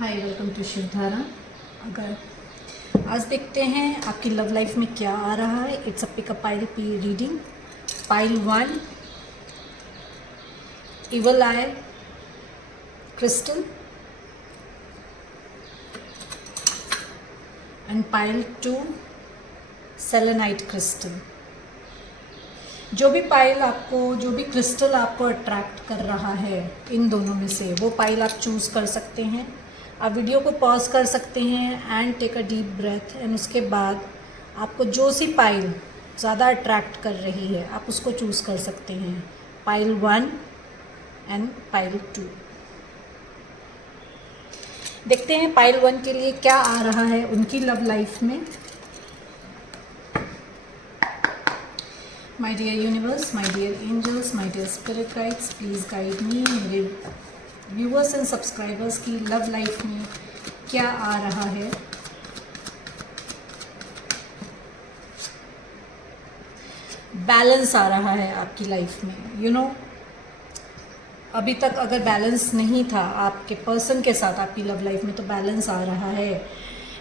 Hi, welcome to Shivdhara. अगर आज देखते हैं आपकी लव लाइफ में क्या आ रहा है। It's a pickup pile P reading. Pile 1 evil I crystal and pile 2 selenite crystal. जो भी क्रिस्टल आपको अट्रैक्ट कर रहा है इन दोनों में से वो पाइल आप चूज़ कर सकते हैं। आप वीडियो को पॉज कर सकते हैं and take a deep breath and उसके बाद आपको जो सी पाइल ज़्यादा अट्रैक्ट कर रही है आप उसको चूज़ कर सकते हैं। Pile 1 and pile 2। देखते हैं पाइल 1 के लिए क्या आ रहा है उनकी लव लाइफ में। My dear universe, my dear angels, my dear spirit guides, please guide me. मेरे व्यूअर्स एंड सब्सक्राइबर्स की लव लाइफ में क्या आ रहा है। बैलेंस आ रहा है आपकी लाइफ में। यू नो, अभी तक अगर बैलेंस नहीं था आपके पर्सन के साथ आपकी लव लाइफ में तो बैलेंस आ रहा है।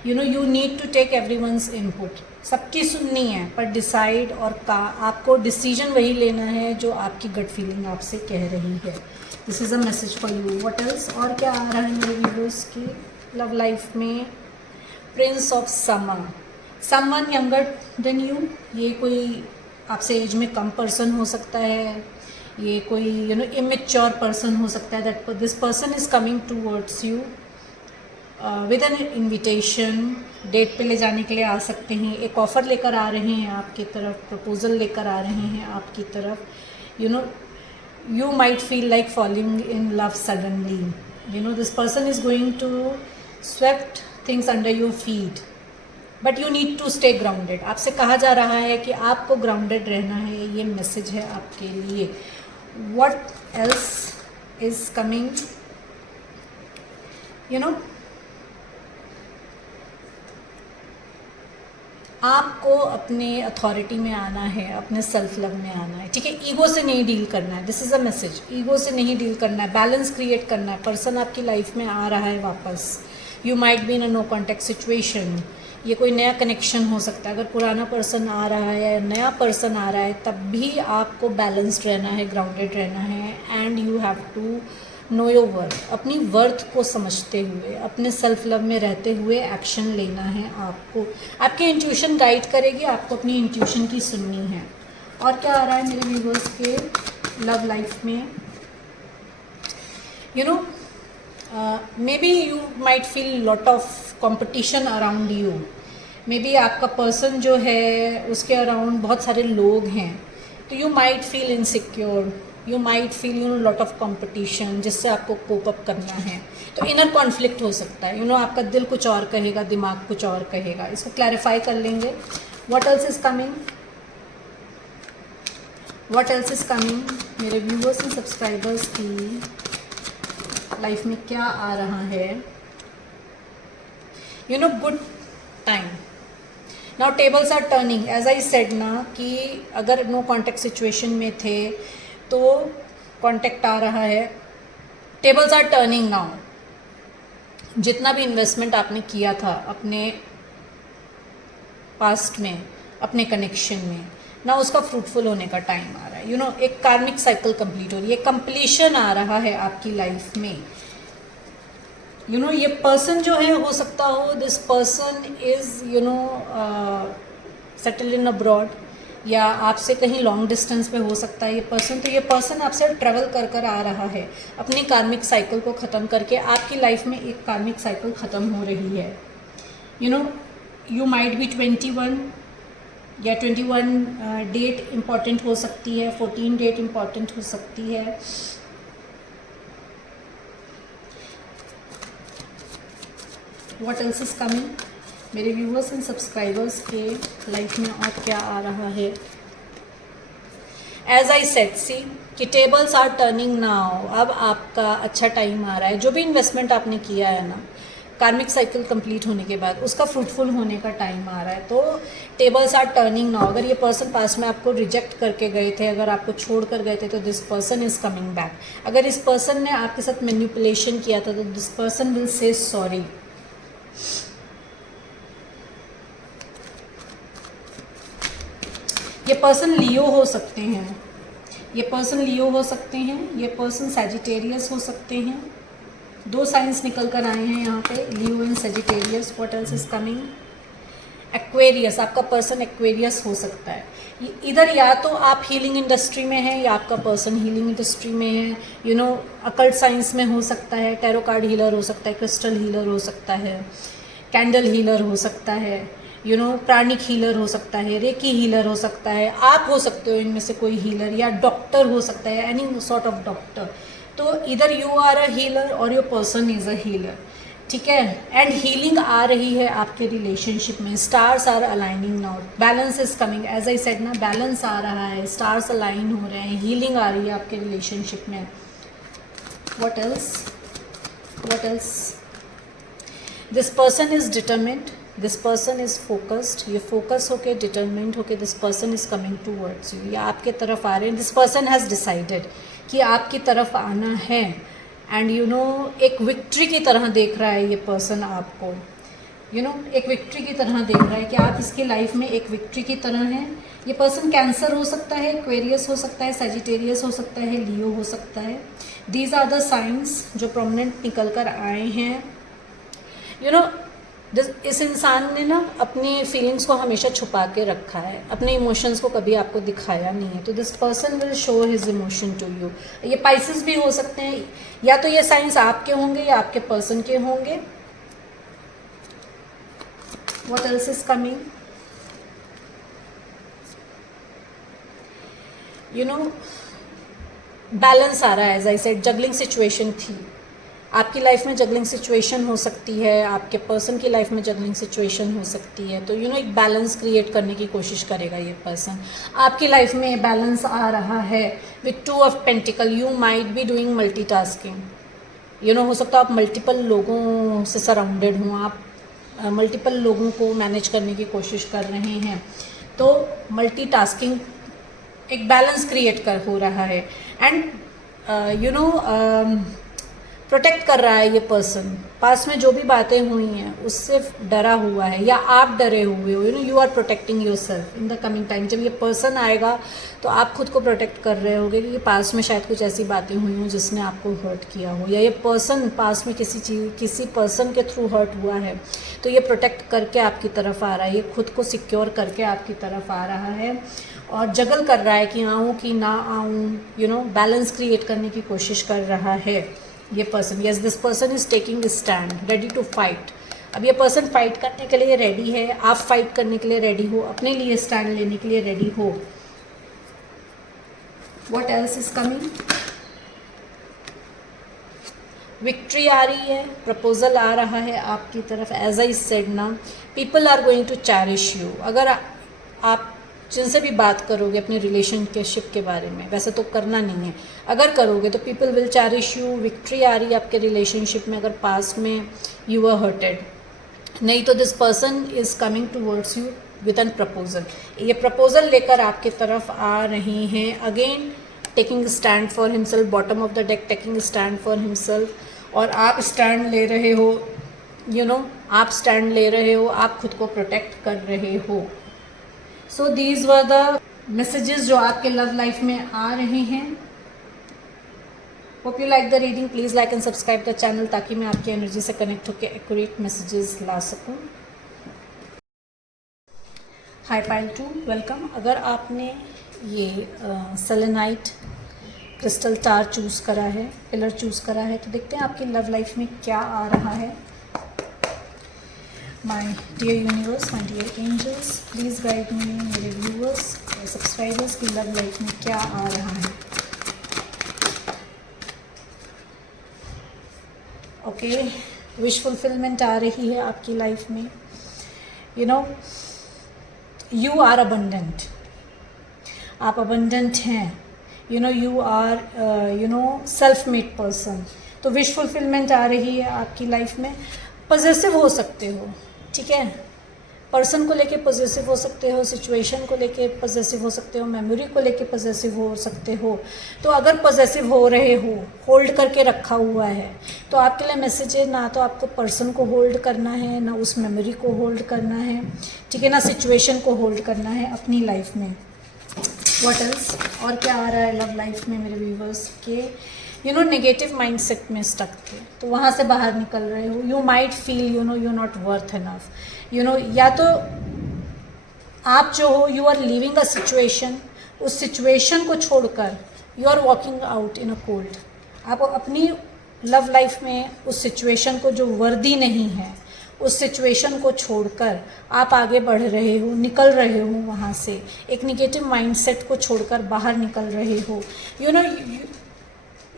You know, you need to take everyone's input. सबकी सुननी है पर डिसाइड और आपको डिसीजन वही लेना है जो आपकी गट फीलिंग आपसे कह रही है। This is a message for you. What else और क्या आ रहा है मेरे व्यूअर्स की लव लाइफ में। Prince of summer, someone younger than you. ये कोई आपसे एज में कम पर्सन हो सकता है। ये कोई इमेच्योर पर्सन हो सकता है। That this person is coming towards you with an invitation. Date पे ले जाने के लिए आ सकते हैं। एक ऑफ़र लेकर आ रहे हैं आपकी तरफ, प्रपोजल लेकर आ रहे हैं आपकी तरफ। You might feel like falling in love suddenly. This person is going to swept things under your feet, but you need to stay grounded. आपसे कहा जा रहा है कि आपको grounded रहना है। ये मैसेज है आपके लिए। What else is coming? आपको अपने अथॉरिटी में आना है, अपने सेल्फ लव में आना है। ठीक है, ईगो से नहीं डील करना है। This is a message. Ego से नहीं डील करना है, बैलेंस क्रिएट करना है। पर्सन आपकी लाइफ में आ रहा है वापस। You might be in a no contact situation. ये कोई नया कनेक्शन हो सकता है। अगर पुराना पर्सन आ रहा है या नया पर्सन आ रहा है तब भी आपको बैलेंस्ड रहना है, ग्राउंडेड रहना है। And you have to know your worth. अपनी वर्थ को समझते हुए, अपने सेल्फ लव में रहते हुए एक्शन लेना है आपको। आपकी इंट्यूशन गाइड करेगी, आपको अपनी इंट्यूशन की सुननी है। और क्या आ रहा है मेरे व्यूवर्स के लव लाइफ में। May be you might feel lot of competition around you. May be आपका पर्सन जो है उसके अराउंड बहुत सारे लोग हैं, तो you might feel insecure. You might feel lot of competition जिससे आपको कोप अप करना है। तो इनर कॉन्फ्लिक्ट हो सकता है। आपका दिल कुछ और कहेगा, दिमाग कुछ और कहेगा। इसको क्लैरिफाई कर लेंगे। What else is coming, what else is coming मेरे व्यूअर्स एंड सब्सक्राइबर्स की लाइफ में क्या आ रहा है। Good time. Now tables are turning. As I said ना कि अगर नो कॉन्टेक्ट सिचुएशन में थे तो कॉन्टेक्ट आ रहा है। Tables are turning now. जितना भी इन्वेस्टमेंट आपने किया था अपने पास्ट में, अपने कनेक्शन में ना, उसका फ्रूटफुल होने का टाइम आ रहा है। एक कार्मिक साइकिल कंप्लीट हो रही है। कंप्लीशन आ रहा है आपकी लाइफ में। ये पर्सन जो है हो सकता हो this person is settle in abroad, या आपसे कहीं लॉन्ग डिस्टेंस पे हो सकता है ये पर्सन। तो ये पर्सन आपसे ट्रेवल कर कर आ रहा है अपनी कार्मिक साइकिल को ख़त्म करके। आपकी लाइफ में एक कार्मिक साइकिल ख़त्म हो रही है। यू माइट बी 21 या 21 डेट इम्पॉर्टेंट हो सकती है, 14 डेट इम्पॉर्टेंट हो सकती है। व्हाट एल्स इज कमिंग मेरे व्यूअर्स एंड सब्सक्राइबर्स के लाइफ में और क्या आ रहा है। एज आई सेड सी कि टेबल्स आर टर्निंग नाउ। अब आपका अच्छा टाइम आ रहा है। जो भी इन्वेस्टमेंट आपने किया है ना, कार्मिक साइकिल कंप्लीट होने के बाद उसका फ्रूटफुल होने का टाइम आ रहा है। तो टेबल्स आर टर्निंग नाउ। अगर ये पर्सन पास में आपको रिजेक्ट करके गए थे, अगर आपको छोड़ कर गए थे, तो this person is coming back. अगर इस पर्सन ने आपके साथ मैनिपुलेशन किया था तो this person will say sorry. ये पर्सन लियो हो सकते हैं, ये पर्सन लियो हो सकते हैं, ये पर्सन सैजिटेरियस हो सकते हैं। 2 साइंस निकल कर आए हैं यहाँ पे, Leo and Sagittarius. What else is coming? Aquarius, आपका पर्सन एक्वेरियस हो सकता है। इधर या तो आप हीलिंग इंडस्ट्री में हैं या आपका पर्सन हीलिंग इंडस्ट्री में है। यू नो, अकल्ट साइंस में हो सकता है, टैरो कार्ड हीलर हो सकता है, क्रिस्टल हीलर हो सकता है, कैंडल हीलर हो सकता है, यू नो, प्राणिक हीलर हो सकता है, रेकी हीलर हो सकता है। आप हो सकते हो इनमें से कोई हीलर, या डॉक्टर हो सकता है, एनी सॉर्ट ऑफ डॉक्टर। तो इधर यू आर अ हीलर और your person is a healer, ठीक है। एंड हीलिंग आ रही है आपके रिलेशनशिप में। Stars are aligning now, balance is coming. As I said ना, बैलेंस आ रहा है, स्टार्स अलाइन हो रहे हैं, हीलिंग आ रही है आपके रिलेशनशिप में। What else? What else? This person is determined, this person is focused. ये फोकस होके, डिटरमिन्ड होके this person is coming towards you, या आपके तरफ आ रहे हैं। दिस पर्सन हैज़ डिसाइडेड कि आपकी तरफ आना है। एंड यू नो, एक विक्ट्री की तरह देख रहा है ये पर्सन आपको। यू नो, एक विक्ट्री की तरह देख रहा है कि आप इसकी लाइफ में एक विक्ट्री की तरह हैं। ये पर्सन कैंसर हो सकता है, एक्वेरियस हो सकता है, सैजिटेरियस हो सकता है, लियो हो सकता है। दीज आर द साइंस जो प्रोमिनेंट निकल कर आए हैं। यू नो, इस इंसान ने ना अपनी फीलिंग्स को हमेशा छुपा के रखा है, अपने इमोशंस को कभी आपको दिखाया नहीं है। तो this person will show his emotion to you. ये पाइसेस भी हो सकते हैं, या तो ये साइंस आपके होंगे या आपके पर्सन के होंगे। What else is coming? You know, balance आ रहा है। As I said, juggling situation थी आपकी लाइफ में, जगलिंग सिचुएशन हो सकती है, आपके पर्सन की लाइफ में जगलिंग सिचुएशन हो सकती है। तो यू नो, एक बैलेंस क्रिएट करने की कोशिश करेगा ये पर्सन। आपकी लाइफ में बैलेंस आ रहा है with 2 of pentacle. You might be doing multitasking. You know, हो सकता है आप मल्टीपल लोगों से सराउंडेड हों, आप मल्टीपल लोगों को मैनेज करने की कोशिश कर रहे हैं। तो मल्टीटास्किंग एक बैलेंस क्रिएट कर हो रहा है। एंड यू नो, प्रोटेक्ट कर रहा है ये पर्सन। पास में जो भी बातें हुई हैं उससे डरा हुआ है, या आप डरे हुए हो। You know, you are protecting yourself in the coming time. जब ये पर्सन आएगा तो आप खुद को प्रोटेक्ट कर रहे होगे, क्योंकि पास में शायद कुछ ऐसी बातें हुई हों जिसने आपको हर्ट किया हो, या ये पर्सन पास में किसी पर्सन के थ्रू हर्ट हुआ है। तो ये प्रोटेक्ट करके आपकी तरफ आ रहा है, ये खुद को सिक्योर करके आपकी तरफ आ रहा है, और जगल कर रहा है कि आऊँ कि ना आऊँ। यू नो, बैलेंस क्रिएट करने की कोशिश कर रहा है ये person. Yes, this person is taking stand, ready to fight. अब ये पर्सन फाइट करने के लिए रेडी है, आप फाइट करने के लिए रेडी हो, अपने लिए स्टैंड लेने के लिए रेडी हो। What else is coming? Victory आ रही है, प्रपोजल आ रहा है आपकी तरफ। एज आई सेड ना, people are going to cherish you. अगर आप जिनसे भी बात करोगे अपने रिलेशनशिप के बारे में, वैसे तो करना नहीं है, अगर करोगे तो people will cherish you. Victory आ रही है आपके रिलेशनशिप में, अगर पास में यू वर हर्टेड। नहीं तो this person is coming towards you with an proposal. ये प्रपोजल लेकर आपके तरफ आ रहे हैं। Again taking stand for himself, bottom of the deck taking stand for himself. और आप स्टैंड ले रहे हो, यू नो, आप स्टैंड ले रहे हो, आप खुद को प्रोटेक्ट कर रहे हो। So these were the messages जो आपके लव लाइफ में आ रहे हैं। Hope you like the reading. Please like and subscribe the channel, ताकि मैं आपकी एनर्जी से कनेक्ट होकर एक्यूरेट मैसेजेस ला सकूं। High pile 2, welcome. अगर आपने ये सेलेनाइट क्रिस्टल टार चूज़ करा है, पिलर चूज़ करा है, तो देखते हैं आपकी लव लाइफ में क्या आ रहा है। My dear universe, my dear angels, please guide me, मेरे viewers और सब्सक्राइबर्स की लव लाइफ में क्या आ रहा है। ओके, विश फुलफिलमेंट आ रही है आपकी लाइफ में। You know, you are abundant, आप अबंडेंट हैं। You know, you are you know self made person. तो विश फुलफिलमेंट आ रही है आपकी लाइफ में। पॉजेसिव हो सकते हो, ठीक है, पर्सन को लेके पॉजेसिव हो सकते हो, सिचुएशन को लेके पॉजेसिव हो सकते हो, मेमोरी को लेके पॉजेसिव हो सकते हो। तो अगर पॉजेसिव हो रहे हो, होल्ड करके रखा हुआ है, तो आपके लिए मैसेज है, ना तो आपको पर्सन को होल्ड करना है, ना उस मेमोरी को होल्ड करना है, ठीक है, ना सिचुएशन को होल्ड करना है अपनी लाइफ में। व्हाट एल्स, और क्या आ रहा है लव लाइफ में मेरे व्यूवर्स के? नेगेटिव माइंडसेट में स्टक थे, तो वहाँ से बाहर निकल रहे हो। You might feel you not worth enough, या तो आप जो हो, you are living a situation, उस सिचुएशन को छोड़कर you are walking out in a cold. आप अपनी लव लाइफ में उस सिचुएशन को जो वर्दी नहीं है, उस सिचुएशन को छोड़कर आप आगे बढ़ रहे हो, निकल रहे हो वहाँ से, एक निगेटिव माइंडसेट को छोड़कर बाहर निकल रहे हो।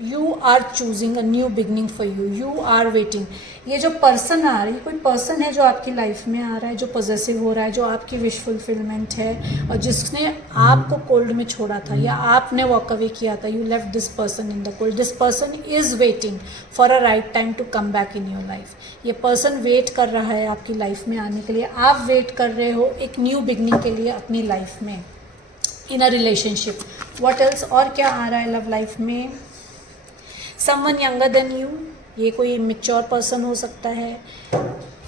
You are choosing a new beginning for you, you are waiting. ये जो पर्सन आ रही है, कोई पर्सन है जो आपकी लाइफ में आ रहा है, जो पॉजेसिव हो रहा है, जो आपकी विश फुलफिलमेंट है, और जिसने आपको कोल्ड में छोड़ा था या आपने वॉक अवे किया था, you left this person in the cold. This person is waiting for a right time to come back in your life. ये पर्सन वेट कर रहा है आपकी लाइफ में आने के लिए, आप वेट कर रहे हो एक न्यू बिगनिंग के लिए अपनी लाइफ में, इन अ रिलेशनशिप। व्हाट एल्स, और क्या आ रहा है लव लाइफ में? समवन यंगर देन यू, ये कोई मेच्योर पर्सन हो सकता है,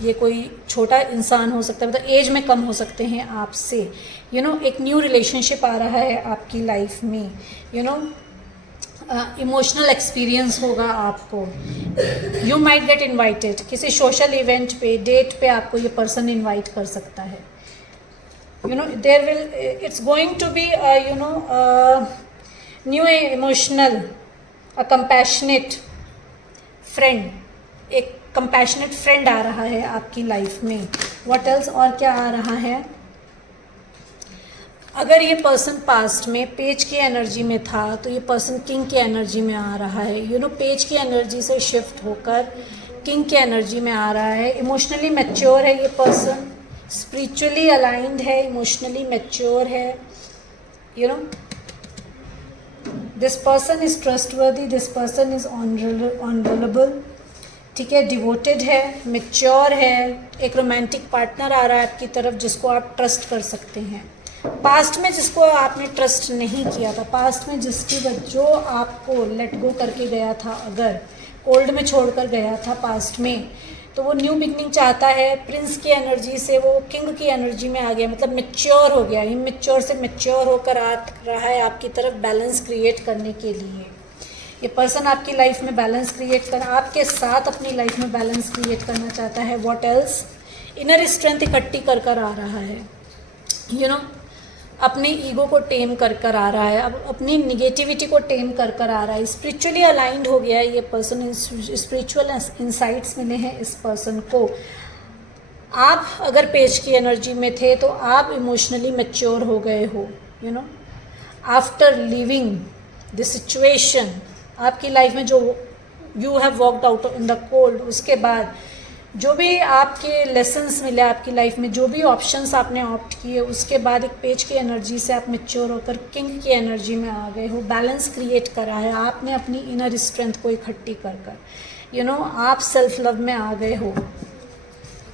ये कोई छोटा इंसान हो सकता है, मतलब एज में कम हो सकते हैं आपसे। एक न्यू रिलेशनशिप आ रहा है आपकी लाइफ में। इमोशनल एक्सपीरियंस होगा आपको। यू माइट गेट इन्वाइटेड किसी सोशल इवेंट पे, डेट पे आपको ये पर्सन इन्वाइट कर सकता है। There will, it's going to be new emotional, a compassionate friend, एक कंपैशनेट फ्रेंड आ रहा है आपकी लाइफ में। व्हाट एल्स, और क्या आ रहा है? अगर ये पर्सन पास्ट में पेज की एनर्जी में था, तो ये पर्सन किंग की एनर्जी में आ रहा है। पेज की एनर्जी से शिफ्ट होकर किंग की एनर्जी में आ रहा है। इमोशनली मैच्योर है ये पर्सन, स्पिरिचुअली अलाइंड है, इमोशनली मैच्योर है। This person is trustworthy, this person is honourable, ठीक है, डिवोटेड है, मैच्योर है। एक रोमांटिक पार्टनर आ रहा है आपकी तरफ जिसको आप ट्रस्ट कर सकते हैं। पास्ट में जिसको आपने ट्रस्ट नहीं किया था, पास्ट में जो आपको लेट गो करके गया था, अगर कोल्ड में छोड़कर गया था पास्ट में, तो वो न्यू बिगनिंग चाहता है। प्रिंस की एनर्जी से वो किंग की एनर्जी में आ गया, मतलब मैच्योर हो गया, इमैच्योर से मैच्योर होकर आ रहा है आपकी तरफ बैलेंस क्रिएट करने के लिए। ये पर्सन आपकी लाइफ में बैलेंस क्रिएट कर, आपके साथ अपनी लाइफ में बैलेंस क्रिएट करना चाहता है। व्हाट एल्स, इनर स्ट्रेंथ इकट्ठी कर आ रहा है। अपने ईगो को टेम कर आ रहा है, अब अपनी निगेटिविटी को टेम कर आ रहा है। स्पिरिचुअली अलाइंड हो गया है ये पर्सन, स्पिरिचुअल इंसाइट्स मिले हैं इस पर्सन को। आप अगर पेज की एनर्जी में थे तो आप इमोशनली मैच्योर हो गए हो। आफ्टर लिविंग द सिचुएशन, आपकी लाइफ में जो you have walked out in the cold, उसके बाद जो भी आपके लेसन्स मिले आपकी लाइफ में, जो भी ऑप्शंस आपने ऑप्ट किए, उसके बाद एक पेज की एनर्जी से आप मैच्योर होकर किंग की एनर्जी में आ गए हो। बैलेंस क्रिएट करा है आपने अपनी इनर स्ट्रेंथ को इकट्ठी कर आप सेल्फ लव में आ गए हो।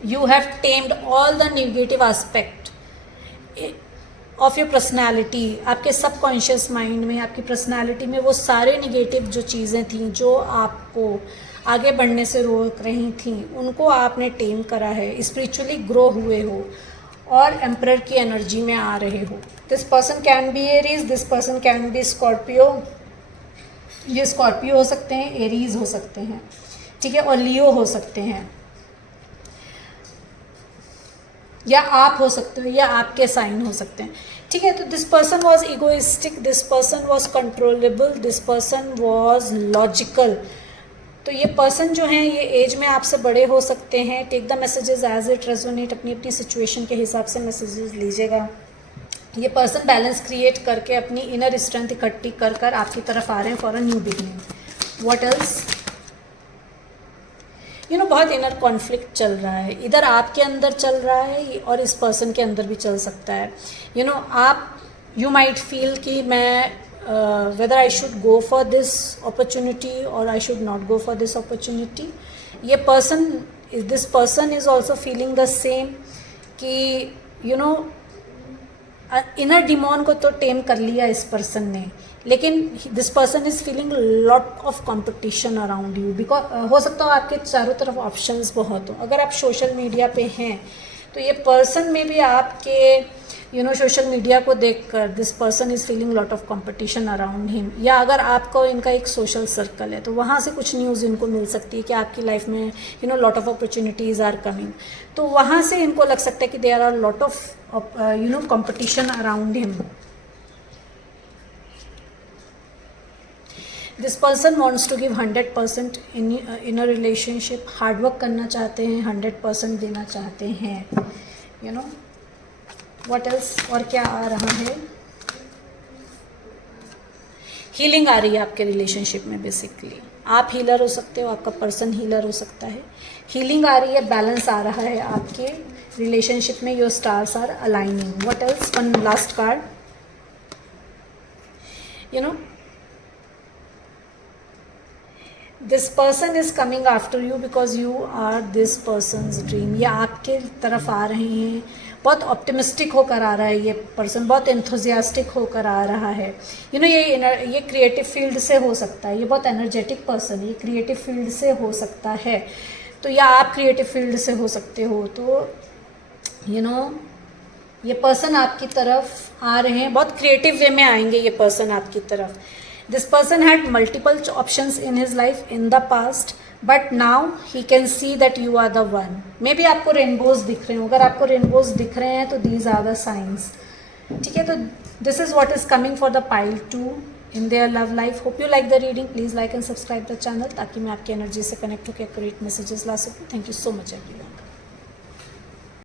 You have tamed all the negative aspect of your personality. आपके सबकॉन्शियस माइंड में, आपकी पर्सनैलिटी में वो सारे नेगेटिव जो चीज़ें थी जो आपको आगे बढ़ने से रोक रही थी, उनको आपने टेम करा है। स्पिरिचुअली ग्रो हुए हो और एम्परर की एनर्जी में आ रहे हो। This person can be Aries, this person can be Scorpio. ये स्कॉर्पियो हो सकते हैं, एरीज हो सकते हैं, ठीक है, और लियो हो सकते हैं, या आप हो सकते हो, या आपके साइन हो सकते हैं, ठीक है। तो this person was egoistic, this person was controllable, this person was logical. तो ये पर्सन जो हैं ये एज में आपसे बड़े हो सकते हैं। Take the messages as it resonate, अपनी अपनी सिचुएशन के हिसाब से मैसेजेस लीजिएगा। ये पर्सन बैलेंस क्रिएट करके अपनी इनर स्ट्रेंथ इकट्ठी कर आपकी तरफ आ रहे हैं for a new beginning. What else, बहुत इनर कॉन्फ्लिक्ट चल रहा है, इधर आपके अंदर चल रहा है और इस पर्सन के अंदर भी चल सकता है। यू माइट फील कि मैं whether I should go for this opportunity or I should not go for this opportunity। ये person this person is also feeling the same कि यू नो इनर डिमोन को तो टेम कर लिया इस पर्सन ने, लेकिन this person is feeling lot of competition around you, because हो सकता हो आपके चारों तरफ ऑप्शंस बहुत हो। अगर आप सोशल मीडिया पे हैं तो ये पर्सन में भी आपके सोशल मीडिया को देखकर this person is feeling lot of competition around him, या अगर आपको इनका एक सोशल सर्कल है तो वहाँ से कुछ न्यूज़ इनको मिल सकती है कि आपकी लाइफ में lot of opportunities are coming, तो वहाँ से इनको लग सकता है कि there are lot of competition around him. This person wants to give 100% in a relationship, hard work करना चाहते हैं, 100% देना चाहते हैं, व्हाट एल्स, और क्या आ रहा है, हीलिंग आ रही है आपके रिलेशनशिप में। बेसिकली आप हीलर हो सकते हो, आपका पर्सन हीलर हो सकता है, हीलिंग आ रही है, बैलेंस आ रहा है आपके रिलेशनशिप में, your stars are aligning. What else, one last card, this person is coming after you because you are this person's dream. ये आपके तरफ आ रहे हैं, बहुत ऑप्टिमिस्टिक होकर आ रहा है ये पर्सन, बहुत एंथुजियास्टिक होकर आ रहा है। ये क्रिएटिव फील्ड से हो सकता है, ये बहुत एनर्जेटिक पर्सन, ये क्रिएटिव फील्ड से हो सकता है, तो या आप क्रिएटिव फील्ड से हो सकते हो। तो ये पर्सन आपकी तरफ आ रहे हैं, बहुत क्रिएटिव वे में आएंगे ये पर्सन आपकी तरफ। This person had multiple options in his life in the past, but now he can see that you are the one. Maybe आपको रेनबोज दिख रहे हो, अगर आपको रेनबोज दिख रहे हैं तो these are the signs, ठीक है। तो this is what is coming for the pile 2 in their love life. Hope you like the reading. Please like and subscribe the channel ताकि मैं आपकी एनर्जी से कनेक्ट होकर एक्यूरेट मैसेजेस ला सकूँ। Thank you so much everyone.